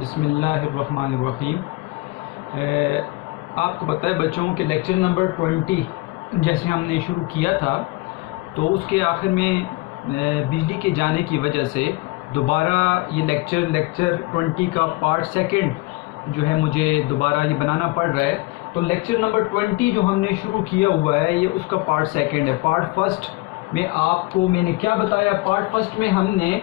بسم اللہ الرحمن الرحیم۔ آپ کو پتہ ہے بچوں کہ لیکچر نمبر 20 جیسے ہم نے شروع کیا تھا تو اس کے آخر میں بجلی کے جانے کی وجہ سے دوبارہ یہ لیکچر 20 کا پارٹ سیکنڈ جو ہے مجھے دوبارہ یہ بنانا پڑ رہا ہے۔ تو لیکچر نمبر 20 جو ہم نے شروع کیا ہوا ہے یہ اس کا پارٹ سیکنڈ ہے۔ پارٹ فرسٹ میں آپ کو میں نے کیا بتایا؟ پارٹ فرسٹ میں ہم نے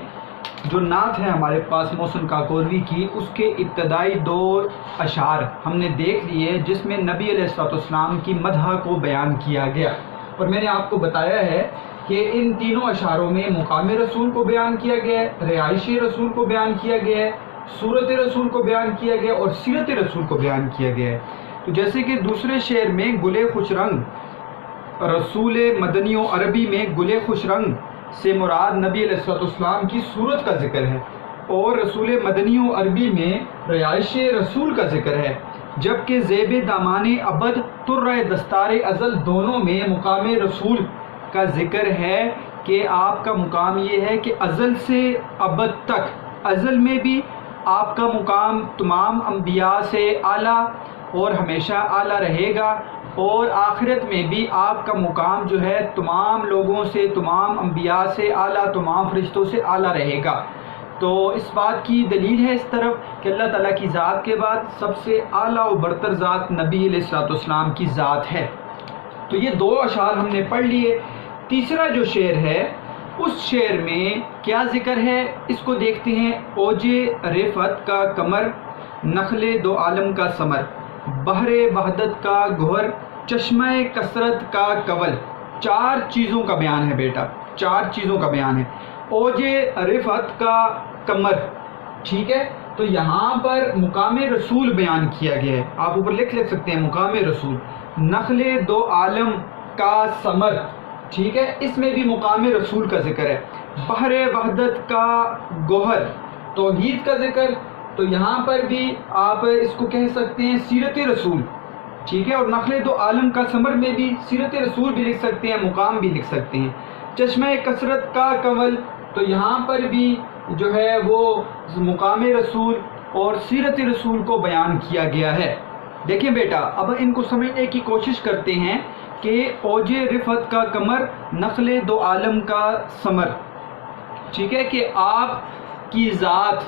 جو نعت ہے ہمارے پاس محسن کاکوروی کی، اس کے ابتدائی 2 اشعار ہم نے دیکھ لیے جس میں نبی علیہ السلام کی مدح کو بیان کیا گیا، اور میں نے آپ کو بتایا ہے کہ ان تینوں اشعاروں میں مقام رسول کو بیان کیا گیا ہے، رہائش رسول کو بیان کیا گیا ہے، صورت رسول کو بیان کیا گیا اور سیرت رسول کو بیان کیا گیا ہے۔ تو جیسے کہ دوسرے شعر میں گلے خوش رنگ، رسول مدنی و عربی میں گلے خوش رنگ سے مراد نبی علیہ السلام کی صورت کا ذکر ہے، اور رسول مدنی و عربی میں رہائش رسول کا ذکر ہے، جبکہ زیب دامان ابد تر دستار ازل دونوں میں مقام رسول کا ذکر ہے کہ آپ کا مقام یہ ہے کہ ازل سے ابد تک، ازل میں بھی آپ کا مقام تمام انبیاء سے اعلیٰ اور ہمیشہ اعلیٰ رہے گا، اور آخرت میں بھی آپ کا مقام جو ہے تمام لوگوں سے، تمام انبیاء سے اعلیٰ، تمام فرشتوں سے اعلیٰ رہے گا۔ تو اس بات کی دلیل ہے اس طرف کہ اللہ تعالیٰ کی ذات کے بعد سب سے اعلیٰ و برتر ذات نبی علیہ السلام کی ذات ہے۔ تو یہ 2 اشعار ہم نے پڑھ لیے۔ تیسرا جو شعر ہے اس شعر میں کیا ذکر ہے اس کو دیکھتے ہیں۔ اوج رفعت کا کمر، نخل دو عالم کا ثمر، بحر وحدت کا گوہر، چشمہ کثرت کا کول۔ 4 چیزوں کا بیان ہے بیٹا، 4 چیزوں کا بیان ہے۔ اوج رفعت کا کمر، ٹھیک ہے، تو یہاں پر مقام رسول بیان کیا گیا ہے، آپ اوپر لکھ سکتے ہیں مقام رسول۔ نخل دو عالم کا ثمر، ٹھیک ہے، اس میں بھی مقام رسول کا ذکر ہے۔ بحر وحدت کا گوہر، توحید کا ذکر، تو یہاں پر بھی آپ اس کو کہہ سکتے ہیں سیرت رسول، ٹھیک ہے، اور نخل دو عالم کا ثمر میں بھی سیرت رسول بھی لکھ سکتے ہیں، مقام بھی لکھ سکتے ہیں۔ چشمہ کثرت کا کول، تو یہاں پر بھی جو ہے وہ مقام رسول اور سیرت رسول کو بیان کیا گیا ہے۔ دیکھیں بیٹا، اب ان کو سمجھنے کی کوشش کرتے ہیں کہ اوج رفعت کا کمر، نخل دو عالم کا ثمر، ٹھیک ہے، کہ آپ کی ذات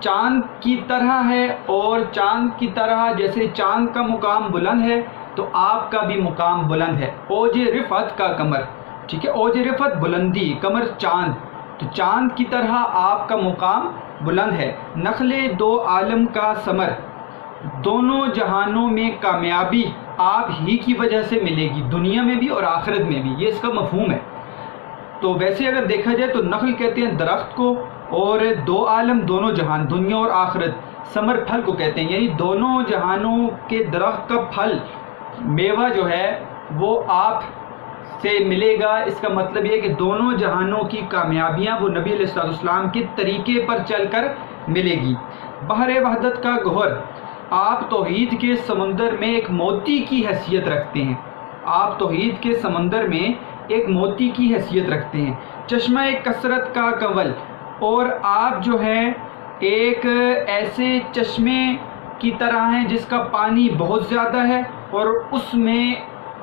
چاند کی طرح ہے، اور چاند کی طرح جیسے چاند کا مقام بلند ہے تو آپ کا بھی مقام بلند ہے۔ اوج رفعت کا کمر، ٹھیک ہے، اوج رفعت بلندی، کمر چاند، تو چاند کی طرح آپ کا مقام بلند ہے۔ نخل دو عالم کا ثمر، دونوں جہانوں میں کامیابی آپ ہی کی وجہ سے ملے گی، دنیا میں بھی اور آخرت میں بھی، یہ اس کا مفہوم ہے۔ تو ویسے اگر دیکھا جائے تو نخل کہتے ہیں درخت کو، اور دو عالم دونوں جہان، دنیا اور آخرت، ثمر پھل کو کہتے ہیں، یعنی دونوں جہانوں کے درخت کا پھل، میوہ جو ہے وہ آپ سے ملے گا۔ اس کا مطلب یہ کہ دونوں جہانوں کی کامیابیاں وہ نبی علیہ السلام کے طریقے پر چل کر ملے گی۔ بحر وحدت کا گوہر، آپ توحید کے سمندر میں ایک موتی کی حیثیت رکھتے ہیں، آپ توحید کے سمندر میں ایک موتی کی حیثیت رکھتے ہیں۔ چشمہ کثرت کا کول، اور آپ جو ہے ایک ایسے چشمے کی طرح ہیں جس کا پانی بہت زیادہ ہے، اور اس میں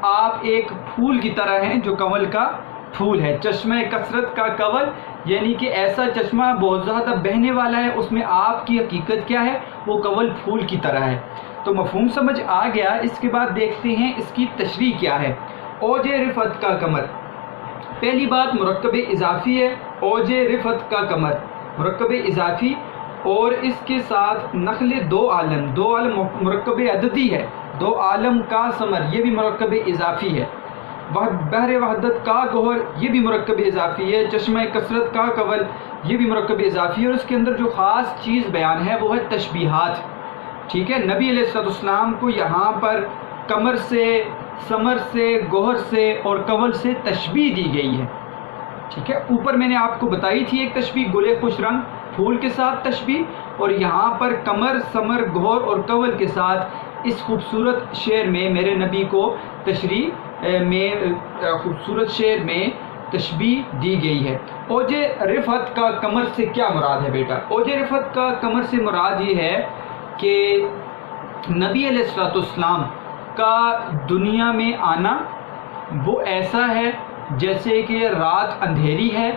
آپ ایک پھول کی طرح ہیں جو کنول کا پھول ہے۔ چشمہ کثرت کا کول، یعنی کہ ایسا چشمہ بہت زیادہ بہنے والا ہے، اس میں آپ کی حقیقت کیا ہے؟ وہ کنول پھول کی طرح ہے۔ تو مفہوم سمجھ آ گیا۔ اس کے بعد دیکھتے ہیں اس کی تشریح کیا ہے۔ اوج رفعت کا کمر، پہلی بات مرکب اضافی ہے۔ اوج رفعت کا کمر مرکب اضافی، اور اس کے ساتھ نخل دو عالم، دو عالم مرکب عددی ہے، دو عالم کا ثمر یہ بھی مرکب اضافی ہے۔ بحر وحدت کا گوہر یہ بھی مرکب اضافی ہے۔ چشمہ کثرت کا کول یہ بھی مرکب اضافی ہے، اور اس کے اندر جو خاص چیز بیان ہے وہ ہے تشبیہات، ٹھیک ہے۔ نبی علیہ السلام کو یہاں پر کمر سے، ثمر سے، گوہر سے اور کول سے تشبیہ دی گئی ہے، ٹھیک ہے۔ اوپر میں نے آپ کو بتائی تھی ایک تشبیہ گلے خوش رنگ پھول کے ساتھ تشبیہ، اور یہاں پر کمر، ثمر، گوہر اور کول کے ساتھ اس خوبصورت شعر میں میرے نبی کو تشریح میں، خوبصورت شعر میں تشبیہ دی گئی ہے۔ اوج رفعت کا کمر سے کیا مراد ہے بیٹا؟ اوج رفعت کا کمر سے مراد یہ ہے کہ نبی علیہ الصلوۃ والسلام کا دنیا میں آنا وہ ایسا ہے جیسے کہ رات اندھیری ہے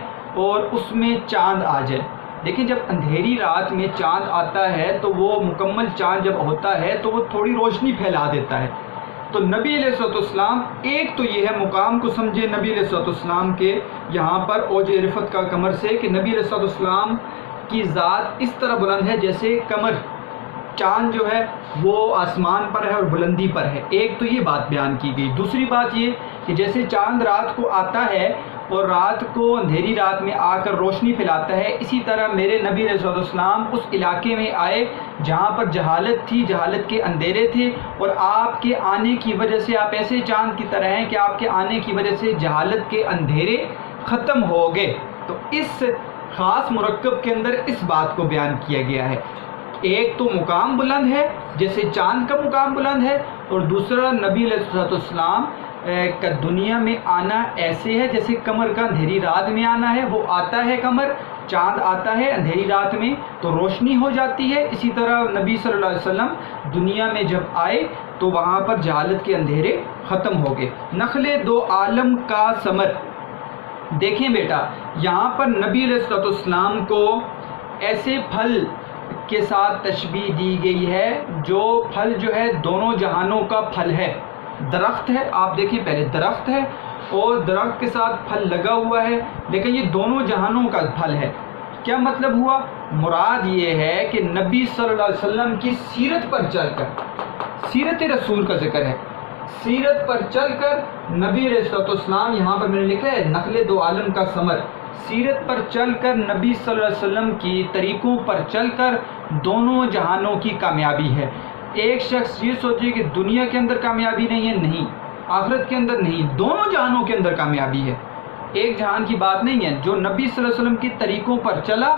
اور اس میں چاند آ جائے۔ دیکھیں جب اندھیری رات میں چاند آتا ہے تو وہ مکمل چاند جب ہوتا ہے تو وہ تھوڑی روشنی پھیلا دیتا ہے۔ تو نبی علیہ الصلوۃ والسلام ایک تو یہ ہے، مقام کو سمجھے نبی علیہ الصلوۃ والسلام کے یہاں پر اوج رفعت کا کمر سے، کہ نبی علیہ الصلوۃ والسلام کی ذات اس طرح بلند ہے جیسے کمر، چاند جو ہے وہ آسمان پر ہے اور بلندی پر ہے۔ ایک تو یہ بات بیان کی گئی۔ دوسری بات یہ کہ جیسے چاند رات کو آتا ہے اور رات کو اندھیری رات میں آ کر روشنی پھیلاتا ہے، اسی طرح میرے نبی علیہ الصلوۃ والسلام اس علاقے میں آئے جہاں پر جہالت تھی، جہالت کے اندھیرے تھے، اور آپ کے آنے کی وجہ سے آپ ایسے چاند کی طرح ہیں کہ آپ کے آنے کی وجہ سے جہالت کے اندھیرے ختم ہو گئے۔ تو اس خاص مرکب کے اندر اس بات کو بیان کیا گیا ہے، ایک تو مقام بلند ہے جیسے چاند کا مقام بلند ہے، اور دوسرا نبی علیہ الصلوۃ والسلام کا دنیا میں آنا ایسے ہے جیسے قمر کا اندھیری رات میں آنا ہے۔ وہ آتا ہے قمر، چاند آتا ہے اندھیری رات میں تو روشنی ہو جاتی ہے، اسی طرح نبی صلی اللہ علیہ وسلم دنیا میں جب آئے تو وہاں پر جہالت کے اندھیرے ختم ہو گئے۔ نخل دو عالم کا ثمر، دیکھیں بیٹا یہاں پر نبی علیہ الصلوۃ والسلام کو ایسے پھل کے ساتھ تشبیہ دی گئی ہے جو پھل جو ہے دونوں جہانوں کا پھل ہے۔ درخت ہے، آپ دیکھیں پہلے درخت ہے اور درخت کے ساتھ پھل لگا ہوا ہے، لیکن یہ دونوں جہانوں کا پھل ہے۔ کیا مطلب ہوا؟ مراد یہ ہے کہ نبی صلی اللہ علیہ وسلم کی سیرت پر چل کر، سیرت رسول کا ذکر ہے، سیرت پر چل کر نبی علیہ الصلوۃ والسلام، یہاں پر میں نے لکھا ہے نخل دو عالم کا ثمر، سیرت پر چل کر نبی صلی اللہ علیہ وسلم کی طریقوں پر چل کر دونوں جہانوں کی کامیابی ہے۔ ایک شخص یہ سوچے کہ دنیا کے اندر کامیابی نہیں ہے، نہیں، آخرت کے اندر نہیں، دونوں جہانوں کے اندر کامیابی ہے۔ ایک جہان کی بات نہیں ہے، جو نبی صلی اللہ علیہ وسلم کی طریقوں پر چلا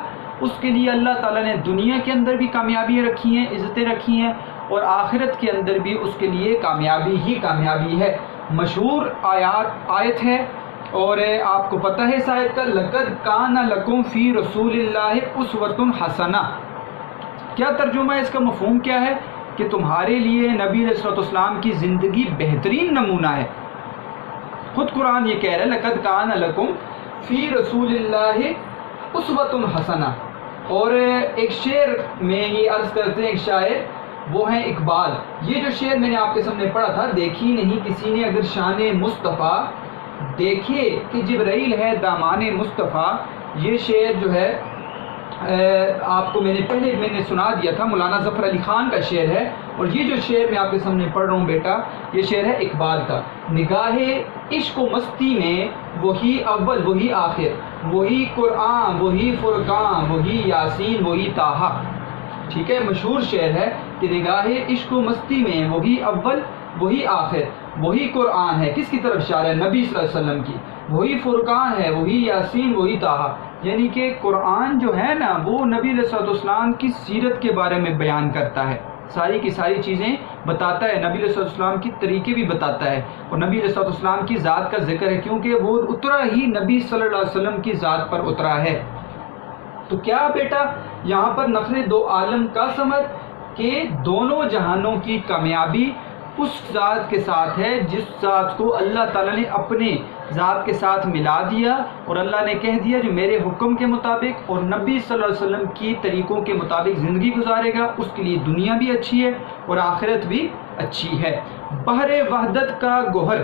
اس کے لیے اللہ تعالیٰ نے دنیا کے اندر بھی کامیابی رکھی ہیں، عزتیں رکھی ہیں، اور آخرت کے اندر بھی اس کے لیے کامیابی ہی کامیابی ہے۔ مشہور آیت ہے اور آپ کو پتہ ہے اس آیت کا، لَقَدْ كَانَ لَكُمْ فِي رَسُولِ اللَّهِ أُسْوَةٌ حَسَنَةٌ۔ کیا ترجمہ ہے اس کا، مفہوم کیا ہے؟ کہ تمہارے لیے نبی علیہ الصلوۃ والسلام کی زندگی بہترین نمونہ ہے۔ خود قرآن یہ کہہ رہا ہے لَقَدْ كَانَ لَكُمْ فِي رَسُولِ اللَّهِ أُسْوَةٌ حَسَنَةٌ۔ اور ایک شعر میں یہ عرض کرتے ہیں ایک شاعر، وہ ہیں اقبال، یہ جو شعر میں نے آپ کے سامنے پڑھا تھا، دیکھی نہیں کسی نے اگر شان مصطفیٰ، دیکھے کہ جبرائیل ہے دامان مصطفیٰ، یہ شعر جو ہے آپ کو میں نے سنا دیا تھا، مولانا ظفر علی خان کا شعر ہے، اور یہ جو شعر میں آپ کے سامنے پڑھ رہا ہوں بیٹا، یہ شعر ہے اقبال کا۔ نگاہ عشق و مستی میں وہی اول وہی آخر، وہی قرآن وہی فرقان وہی یاسین وہی طٰہٰ۔ ٹھیک ہے، مشہور شعر ہے کہ نگاہ عشق و مستی میں وہی اول وہی آخر، وہی قرآن ہے، کس کی طرف اشارہ ہے؟ نبی صلی اللہ علیہ وسلم کی، وہی فرقان ہے، وہی یاسین وہی طٰہٰ، یعنی کہ قرآن جو ہے نا وہ نبی علیہ الصلوۃ والسلام کی سیرت کے بارے میں بیان کرتا ہے، ساری کی ساری چیزیں بتاتا ہے، نبی علیہ الصلوۃ والسلام کی طریقے بھی بتاتا ہے، اور نبی علیہ الصلوۃ والسلام کی ذات کا ذکر ہے کیونکہ وہ اترا ہی نبی صلی اللہ علیہ وسلم کی ذات پر اترا ہے۔ تو کیا بیٹا یہاں پر نخل دو عالم کا ثمر کہ دونوں جہانوں کی کامیابی اس ذات کے ساتھ ہے جس ذات کو اللہ تعالیٰ نے اپنے ذات کے ساتھ ملا دیا، اور اللہ نے کہہ دیا جو میرے حکم کے مطابق اور نبی صلی اللہ علیہ وسلم کی طریقوں کے مطابق زندگی گزارے گا اس کے لیے دنیا بھی اچھی ہے اور آخرت بھی اچھی ہے۔ بحر وحدت کا گوہر،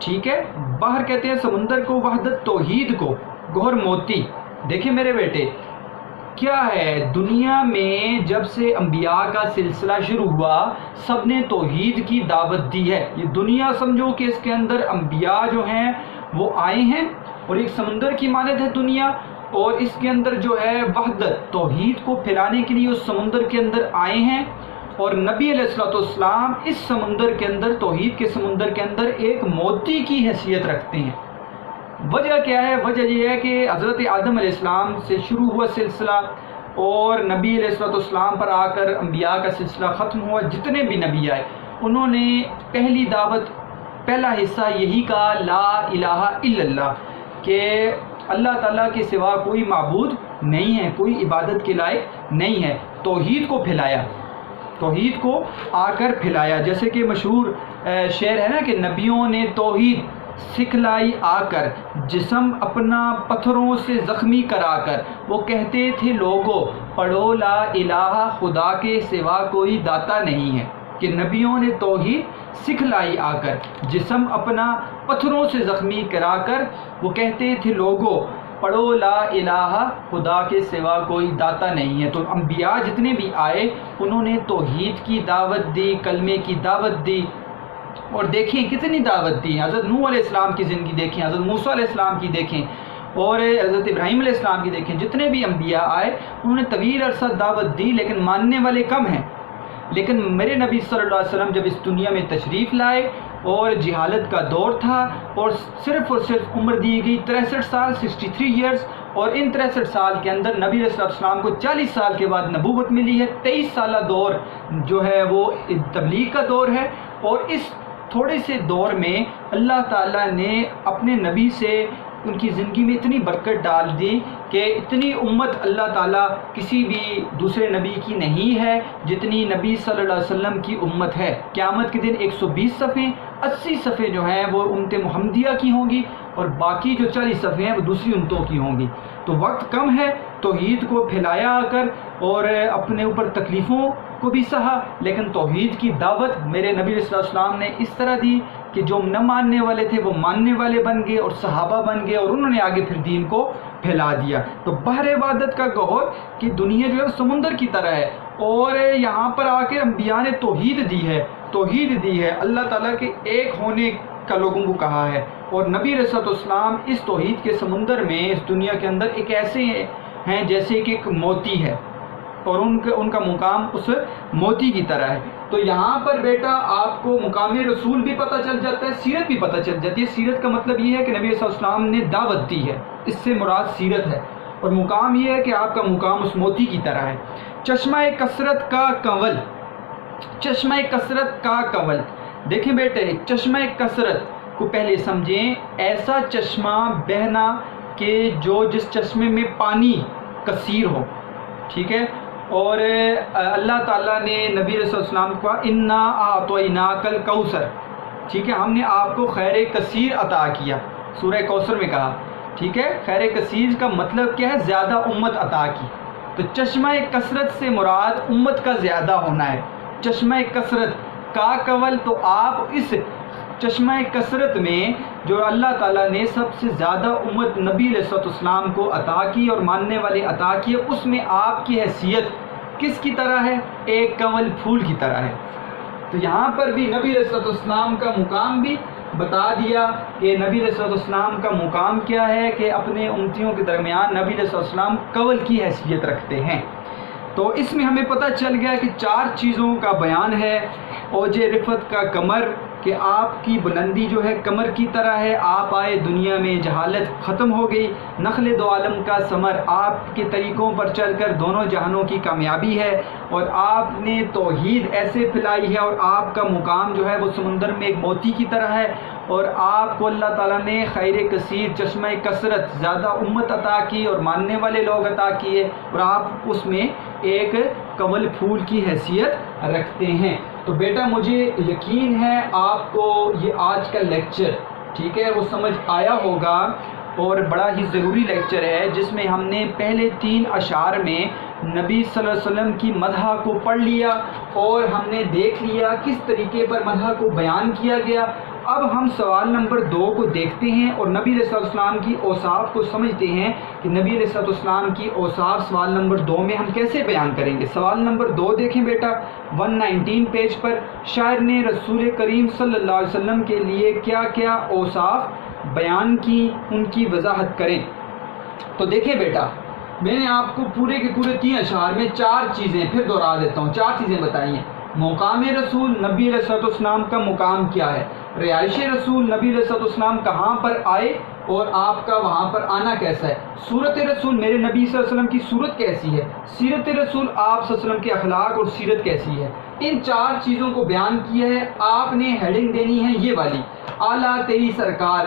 ٹھیک ہے، بحر کہتے ہیں سمندر کو، وحدت توحید کو، گوہر موتی۔ دیکھیں میرے بیٹے کیا ہے، دنیا میں جب سے انبیاء کا سلسلہ شروع ہوا سب نے توحید کی دعوت دی ہے۔ یہ دنیا سمجھو کہ اس کے اندر انبیاء جو ہیں وہ آئے ہیں، اور ایک سمندر کی مانند ہے دنیا، اور اس کے اندر جو ہے وحدت توحید کو پھیلانے کے لیے اس سمندر کے اندر آئے ہیں، اور نبی علیہ الصلوۃ والسلام اس سمندر کے اندر، توحید کے سمندر کے اندر ایک موتی کی حیثیت رکھتے ہیں۔ وجہ کیا ہے؟ وجہ یہ ہے کہ حضرت آدم علیہ السلام سے شروع ہوا سلسلہ، اور نبی علیہ الصلوۃ والسلام پر آ کر انبیاء کا سلسلہ ختم ہوا، جتنے بھی نبی آئے انہوں نے پہلی دعوت، پہلا حصہ یہی کہا لا الہ الا اللہ، کہ اللہ تعالیٰ کے سوا کوئی معبود نہیں ہے، کوئی عبادت کے لائق نہیں ہے، توحید کو پھیلایا، توحید کو آ کر پھیلایا. جیسے کہ مشہور شعر ہے نا کہ نبیوں نے توحید سکھلائی آ کر، جسم اپنا پتھروں سے زخمی کرا کر. وہ کہتے تھے لوگوں پڑھو لا الہ خدا کے سوا کوئی داتا نہیں ہے. کہ نبیوں نے توحید سکھلائی آ کر، جسم اپنا پتھروں سے زخمی کرا کر. وہ کہتے تھے لوگوں پڑھو لا الہ خدا کے سوا کوئی داتا نہیں ہے. تو انبیاء جتنے بھی آئے انہوں نے توحید کی دعوت دی، کلمے کی دعوت دی. اور دیکھیں کتنی دعوت دی. حضرت نوح علیہ السلام کی زندگی دیکھیں، حضرت موسیٰ علیہ السلام کی دیکھیں، اور حضرت ابراہیم علیہ السلام کی دیکھیں. جتنے بھی انبیاء آئے انہوں نے طویل عرصہ دعوت دی، لیکن ماننے والے کم ہیں. لیکن میرے نبی صلی اللہ علیہ وسلم جب اس دنیا میں تشریف لائے اور جہالت کا دور تھا، اور صرف عمر دی گئی 63 سال 63 ایئرز، اور ان 63 سال کے اندر نبی علیہ السلام کو 40 سال کے بعد نبوت ملی ہے. 23 سالہ دور جو ہے وہ تبلیغ کا دور ہے. اور اس تھوڑے سے دور میں اللہ تعالیٰ نے اپنے نبی سے ان کی زندگی میں اتنی برکت ڈال دی کہ اتنی امت اللہ تعالیٰ کسی بھی دوسرے نبی کی نہیں ہے جتنی نبی صلی اللہ علیہ وسلم کی امت ہے. قیامت کے دن 120 صفحے 80 صفحے جو ہیں وہ امت محمدیہ کی ہوں گی، اور باقی جو 40 صفحے ہیں وہ دوسری امتوں کی ہوں گی. تو وقت کم ہے، توحید کو پھیلایا آ کر اور اپنے اوپر تکلیفوں کو بھی سہا، لیکن توحید کی دعوت میرے نبی صلی اللہ علیہ وسلم نے اس طرح دی کہ جو نہ ماننے والے تھے وہ ماننے والے بن گئے اور صحابہ بن گئے، اور انہوں نے آگے پھر دین کو پھیلا دیا. تو بحر عبادت کا گوہر کہ دنیا جو ہے سمندر کی طرح ہے، اور یہاں پر آ کے انبیاء نے توحید دی ہے، توحید دی ہے، اللہ تعالیٰ کے ایک ہونے کا لوگوں کو کہا ہے. اور نبی علیہ السلام اس توحید کے سمندر میں اس دنیا کے اندر ایک ایسے ہیں جیسے کہ ایک موتی ہے، اور ان کا مقام اس موتی کی طرح ہے. تو یہاں پر بیٹا آپ کو مقام رسول بھی پتہ چل جاتا ہے، سیرت بھی پتہ چل جاتی ہے. سیرت کا مطلب یہ ہے کہ نبی صلی اللہ علیہ وسلم نے دعوت دی ہے، اس سے مراد سیرت ہے. اور مقام یہ ہے کہ آپ کا مقام اس موتی کی طرح ہے. چشمہ کثرت کا کنول، چشمہ کثرت کا کنول. دیکھیں بیٹے چشمہ کثرت کو پہلے سمجھیں، ایسا چشمہ بہنا کہ جس چشمے میں پانی کثیر ہو، ٹھیک ہے. اور اللہ تعالیٰ نے نبی علیہ السلام کو انا اعطیناک الکوثر، ٹھیک ہے، ہم نے آپ کو خیر کثیر عطا کیا، سورہ کوثر میں کہا، ٹھیک ہے. خیر کثیر کا مطلب کیا ہے؟ زیادہ امت عطا کی. تو چشمہ کثرت سے مراد امت کا زیادہ ہونا ہے. چشمہ کثرت کا کول، تو آپ اس چشمہ کثرت میں جو اللہ تعالیٰ نے سب سے زیادہ امت نبی علیہ السلام کو عطا کی اور ماننے والے عطا کیے، اس میں آپ کی حیثیت کس کی طرح ہے؟ ایک کنول پھول کی طرح ہے. تو یہاں پر بھی نبی علیہ السلام کا مقام بھی بتا دیا کہ نبی علیہ السلام کا مقام کیا ہے، کہ اپنے امتیوں کے درمیان نبی علیہ السلام کنول کی حیثیت رکھتے ہیں. تو اس میں ہمیں پتہ چل گیا کہ 4 چیزوں کا بیان ہے. اوج رفت کا کمر، کہ آپ کی بلندی جو ہے کمر کی طرح ہے. آپ آئے دنیا میں جہالت ختم ہو گئی. نخل دو عالم کا ثمر، آپ کے طریقوں پر چل کر دونوں جہانوں کی کامیابی ہے. اور آپ نے توحید ایسے پھیلائی ہے، اور آپ کا مقام جو ہے وہ سمندر میں ایک موتی کی طرح ہے. اور آپ کو اللہ تعالیٰ نے خیر کثیر، چشمہ کثرت، زیادہ امت عطا کی اور ماننے والے لوگ عطا کیے، اور آپ اس میں ایک کنول پھول کی حیثیت رکھتے ہیں. تو بیٹا مجھے یقین ہے آپ کو یہ آج کا لیکچر، ٹھیک ہے، وہ سمجھ آیا ہوگا، اور بڑا ہی ضروری لیکچر ہے، جس میں ہم نے پہلے 3 اشعار میں نبی صلی اللہ علیہ وسلم کی مدح کو پڑھ لیا، اور ہم نے دیکھ لیا کس طریقے پر مدح کو بیان کیا گیا. اب ہم سوال نمبر 2 کو دیکھتے ہیں اور نبی علیہ السلام کی اوصاف کو سمجھتے ہیں کہ نبی علیہ السلام کی اوصاف سوال نمبر 2 میں ہم کیسے بیان کریں گے. سوال نمبر 2 دیکھیں بیٹا 119 پیج پر. شاعر نے رسول کریم صلی اللہ علیہ وسلم کے لیے کیا کیا اوصاف بیان کی، ان کی وضاحت کریں. تو دیکھیں بیٹا میں نے آپ کو پورے کے پورے 3 اشعار میں 4 چیزیں پھر دہرا دیتا ہوں، 4 چیزیں بتائی ہیں. مقام رسول، نبی علیہ السلام کا مقام کیا ہے. رہائش رسول، نبی علیہ السلام کہاں پر آئے اور آپ کا وہاں پر آنا کیسا ہے. صورت رسول، میرے نبی صلی اللہ علیہ وسلم کی صورت کیسی ہے. سیرت رسول، آپ صلی اللہ علیہ وسلم کے اخلاق اور سیرت کیسی ہے. ان 4 چیزوں کو بیان کیا ہے. آپ نے ہیڈنگ دینی ہے یہ والی، اعلیٰ تیری سرکار،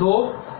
2